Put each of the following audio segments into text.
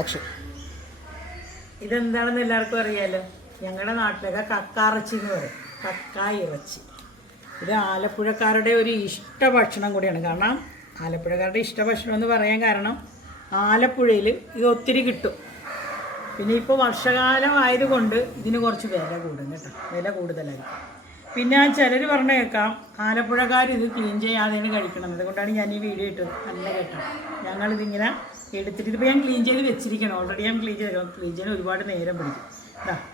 Action. ഇതെന്താണെന്ന് എല്ലാവർക്കും അറിയാലോ. ഞങ്ങളുടെ നാട്ടിലൊക്കെ കക്കാറച്ചി എന്ന് പറയും, കക്കാ ഇറച്ചി. ഇത് ആലപ്പുഴക്കാരുടെ ഒരു ഇഷ്ട ഭക്ഷണം കൂടിയാണ്. കാരണം ആലപ്പുഴക്കാരുടെ ഇഷ്ട ഭക്ഷണം എന്ന് പറയാൻ കാരണം ആലപ്പുഴയിൽ ഇത് ഒത്തിരി കിട്ടും. പിന്നെ ഇപ്പോൾ വർഷകാലം ആയതുകൊണ്ട് ഇതിന് കുറച്ച് വില കൂടും കേട്ടോ, വില കൂടുതലായിരിക്കും. പിന്നെ ചിലർ പറഞ്ഞു കേൾക്കാം ആലപ്പുഴക്കാർ ഇത് ക്ലീൻ ചെയ്യാതെയാണ് കഴിക്കണം. അതുകൊണ്ടാണ് ഞാൻ ഈ വീഡിയോ ഇട്ടത്. അല്ല കേട്ടോ, ഞങ്ങളിതിങ്ങനെ എടുത്തിട്ട് ഇതിപ്പോൾ ഞാൻ ക്ലീൻ ചെയ്ത് വെച്ചിരിക്കണം. ഓൾറെഡി ഞാൻ ക്ലീൻ ചെയ്യാൻ ഒരുപാട് നേരം പിടിക്കും.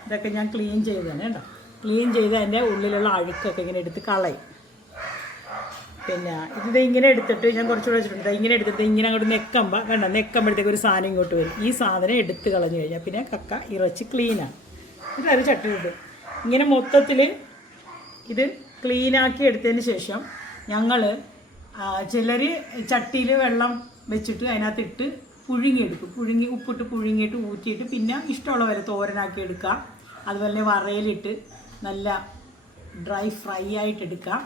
ഇതൊക്കെ ഞാൻ ക്ലീൻ ചെയ്തതാണ് കേട്ടോ. ക്ലീൻ ചെയ്ത് അതിൻ്റെ ഉള്ളിലുള്ള അഴുക്കൊക്കെ ഇങ്ങനെ എടുത്ത് കളയും. പിന്നെ ഇത് ഇങ്ങനെ എടുത്തിട്ട് ഞാൻ കുറച്ചുകൂടെ വെച്ചിട്ടുണ്ട്. ഇങ്ങനെ എടുത്തിട്ട് ഇങ്ങനെ അങ്ങോട്ട് നെക്കുമ്പോഴത്തേക്ക് ഒരു സാധനം ഇങ്ങോട്ട് വരും. ഈ സാധനം എടുത്ത് കളഞ്ഞു കഴിഞ്ഞാൽ പിന്നെ കക്ക ഇറച്ചി ക്ലീനാണ്. ഇതൊരു ചട്ടി ഇടും. ഇങ്ങനെ മൊത്തത്തിൽ ഇത് ക്ലീനാക്കി എടുത്തതിന് ശേഷം ഞങ്ങൾ ചിലർ ചട്ടിയിൽ വെള്ളം വെച്ചിട്ട് അതിനകത്തിട്ട് പുഴുങ്ങിയെടുക്കും. ഉപ്പിട്ട് പുഴുങ്ങിയിട്ട് ഊറ്റിയിട്ട് പിന്നെ ഇഷ്ടമുള്ള പോലെ തോരനാക്കി എടുക്കുക. അതുപോലെ വറയിലിട്ട് നല്ല ഡ്രൈ ഫ്രൈ ആയിട്ട് എടുക്കുക.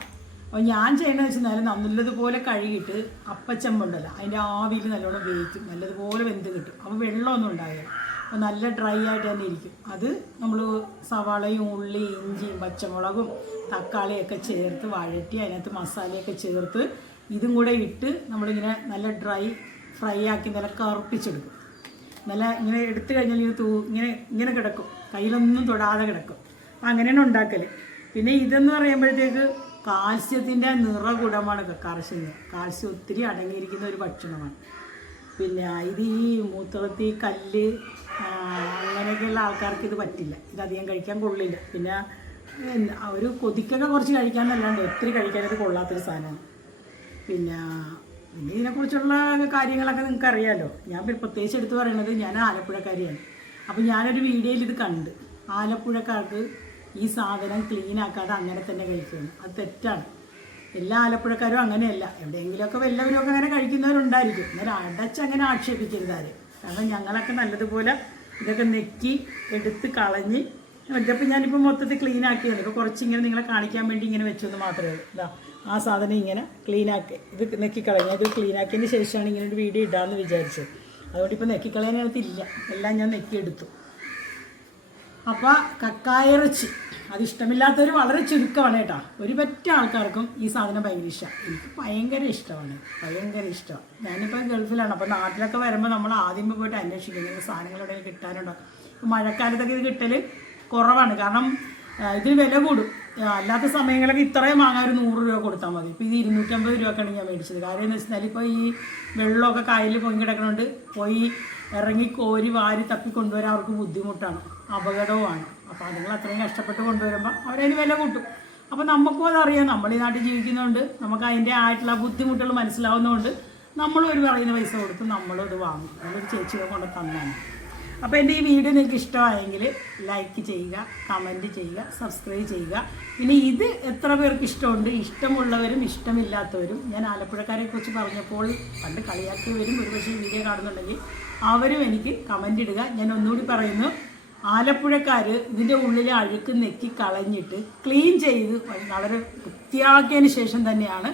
അപ്പോൾ ഞാൻ ചെയ്യണമെന്ന് വെച്ചാൽ നല്ലതുപോലെ കഴുകിയിട്ട് അപ്പച്ചമ്പുണ്ടല്ലോ അതിൻ്റെ ആവിയിൽ നല്ലോണം വേവിക്കും. നല്ലതുപോലെ വെന്ത് കിട്ടും. അപ്പോൾ വെള്ളമൊന്നും ഉണ്ടാകില്ല. അപ്പോൾ നല്ല ഡ്രൈ ആയിട്ട് തന്നെ ഇരിക്കും. അത് നമ്മൾ സവാളയും ഉള്ളി ഇഞ്ചിയും പച്ചമുളകും തക്കാളിയൊക്കെ ചേർത്ത് വഴറ്റി അതിനകത്ത് മസാലയൊക്കെ ചേർത്ത് ഇതും കൂടെ ഇട്ട് നമ്മളിങ്ങനെ നല്ല ഡ്രൈ ഫ്രൈ ആക്കി നല്ല കറുപ്പിച്ചെടുക്കും. നല്ല ഇങ്ങനെ എടുത്തു കഴിഞ്ഞാൽ ഇങ്ങനെ കിടക്കും, കയ്യിലൊന്നും തൊടാതെ കിടക്കും. അപ്പം അങ്ങനെയാണ് ഉണ്ടാക്കൽ. പിന്നെ ഇതെന്ന് പറയുമ്പോഴത്തേക്ക് കാൽസ്യത്തിൻ്റെ നിറകുടമാണ് കക്കാറച്ചി. കാൽസ്യം ഒത്തിരി അടങ്ങിയിരിക്കുന്ന ഒരു ഭക്ഷണമാണ്. പിന്നെ ഇത് ഈ മൂത്രത്തിൽ കല്ല് അങ്ങനെയൊക്കെയുള്ള ആൾക്കാർക്ക് ഇത് പറ്റില്ല. ഇതധികം കഴിക്കാൻ കൊള്ളില്ല. പിന്നെ ഒരു കൊതിക്കൊക്കെ കുറച്ച് കഴിക്കാനല്ലാണ്ട് ഒത്തിരി കഴിക്കാനത് കൊള്ളാത്തൊരു സാധനമാണ്. പിന്നെ ഇതിനെക്കുറിച്ചുള്ള കാര്യങ്ങളൊക്കെ നിങ്ങൾക്ക് അറിയാമല്ലോ. ഞാൻ പ്രത്യേകിച്ച് എടുത്ത് പറയണത് ഞാൻ ആലപ്പുഴക്കാരിയാണ്. അപ്പോൾ ഞാനൊരു വീഡിയോയിൽ ഇത് കണ്ട് ആലപ്പുഴക്കാർക്ക് ഈ സാധനം ക്ലീൻ ആക്കാതെ അങ്ങനെ തന്നെ കഴിക്കുന്നു. അത് തെറ്റാണ്. എല്ലാ ആലപ്പുഴക്കാരും അങ്ങനെയല്ല. എവിടെയെങ്കിലുമൊക്കെ എല്ലാവരുമൊക്കെ അങ്ങനെ കഴിക്കുന്നവരുണ്ടായിരിക്കും. എന്നാൽ അടച്ചങ്ങനെ ആക്ഷേപിക്കരുത് ആരും. കാരണം ഞങ്ങളൊക്കെ നല്ലതുപോലെ ഇതൊക്കെ നെക്കി എടുത്ത് കളഞ്ഞ് ഇതിപ്പോൾ ഞാനിപ്പോൾ മൊത്തത്തിൽ ക്ലീൻ ആക്കിയാണ്. ഇപ്പോൾ കുറച്ചിങ്ങനെ നിങ്ങളെ കാണിക്കാൻ വേണ്ടി ഇങ്ങനെ വെച്ചെന്ന് മാത്രമേ ഉള്ളൂ. ഇതാ ആ സാധനം ഇങ്ങനെ ക്ലീനാക്കി ഇത് നെക്കിക്കളഞ്ഞാൽ ഇത് ക്ലീനാക്കിയതിന് ശേഷമാണ് ഇങ്ങനെ ഒരു വീഡിയോ ഇടാമെന്ന് വിചാരിച്ചത്. അതുകൊണ്ട് ഇപ്പോൾ നെക്കിക്കളയാനകത്തില്ല, എല്ലാം ഞാൻ നെക്കിയെടുത്തു. അപ്പോൾ കക്കായിറച്ചി അതിഷ്ടമില്ലാത്തവർ വളരെ ചുരുക്കമാണ് കേട്ടോ. ഒരു പറ്റ ആൾക്കാർക്കും ഈ സാധനം ഭയങ്കര ഇഷ്ടമാണ്. എനിക്ക് ഭയങ്കര ഇഷ്ടമാണ്, ഭയങ്കര ഇഷ്ടമാണ്. ഞാനിപ്പോൾ ഗൾഫിലാണ്. അപ്പോൾ നാട്ടിലൊക്കെ വരുമ്പോൾ നമ്മൾ ആദ്യം പോയിട്ട് അന്വേഷിക്കും ഇങ്ങനെ സാധനങ്ങൾ എവിടെയെങ്കിലും കിട്ടാനുണ്ടോ. മഴക്കാലത്തൊക്കെ ഇത് കിട്ടൽ കുറവാണ്. കാരണം ഇതിന് വില കൂടും. അല്ലാത്ത സമയങ്ങളൊക്കെ ഇത്രയും വാങ്ങാൻ ഒരു 100 രൂപ കൊടുത്താൽ മതി. ഇപ്പോൾ ഇത് 250 രൂപക്കാണ് ഞാൻ മേടിച്ചത്. കാര്യം എന്ന് വെച്ചാൽ ഇപ്പോൾ ഈ വെള്ളമൊക്കെ കായലിൽ പൊങ്ങി കിടക്കണോണ്ട് പോയി ഇറങ്ങി കോരി വാരി തപ്പി കൊണ്ടുവരാൻ അവർക്ക് ബുദ്ധിമുട്ടാണ്, അപകടവുമാണ്. അപ്പോൾ അതുങ്ങൾ അത്രയും കഷ്ടപ്പെട്ട് കൊണ്ടുവരുമ്പോൾ അവരതിന് വില കൂട്ടും. അപ്പോൾ നമുക്കും അതറിയാം. നമ്മൾ ഈ നാട്ടിൽ ജീവിക്കുന്നതുകൊണ്ട് നമുക്ക് അതിൻ്റെ ആയിട്ടുള്ള ബുദ്ധിമുട്ടുകൾ മനസ്സിലാവുന്നതുകൊണ്ട് നമ്മളും ഒരു പറയുന്ന പൈസ കൊടുത്ത് നമ്മളും ഇത് വാങ്ങും. നമ്മളൊരു ചേച്ചിയെ കൊണ്ട് തന്നാണ്. അപ്പോൾ എൻ്റെ ഈ വീഡിയോ നിങ്ങൾക്ക് ഇഷ്ടമായെങ്കിൽ ലൈക്ക് ചെയ്യുക, കമൻറ്റ് ചെയ്യുക, സബ്സ്ക്രൈബ് ചെയ്യുക. പിന്നെ ഇത് എത്ര പേർക്ക് ഇഷ്ടമുണ്ട്, ഇഷ്ടമുള്ളവരും ഇഷ്ടമില്ലാത്തവരും. ഞാൻ ആലപ്പുഴക്കാരെക്കുറിച്ച് പറഞ്ഞപ്പോൾ പണ്ട് കളിയാക്കിയവരും ഒരുപക്ഷെ വീഡിയോ കാണുന്നുണ്ടെങ്കിൽ അവരും എനിക്ക് കമൻ്റ് ഇടുക. ഞാൻ ഒന്നുകൂടി പറയുന്നു, ആലപ്പുഴക്കാർ ഇതിൻ്റെ ഉള്ളിലെ അഴുക്ക് നെക്കി കളഞ്ഞിട്ട് ക്ലീൻ ചെയ്ത് വളരെ വൃത്തിയാക്കിയതിന് ശേഷം തന്നെയാണ്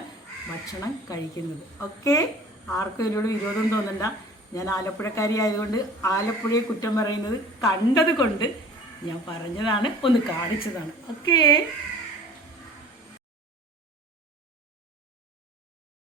ഭക്ഷണം കഴിക്കുന്നത്. ഓക്കെ, ആർക്കും ഇതിനോട് വിരോധം തോന്നണ്ട. ഞാൻ ആലപ്പുഴക്കാരി ആയതുകൊണ്ട് ആലപ്പുഴയെ കുറ്റം പറയുന്നത് കണ്ടത് കൊണ്ട് ഞാൻ പറഞ്ഞതാണ്, ഒന്ന് കാണിച്ചതാണ്. ഓക്കേ.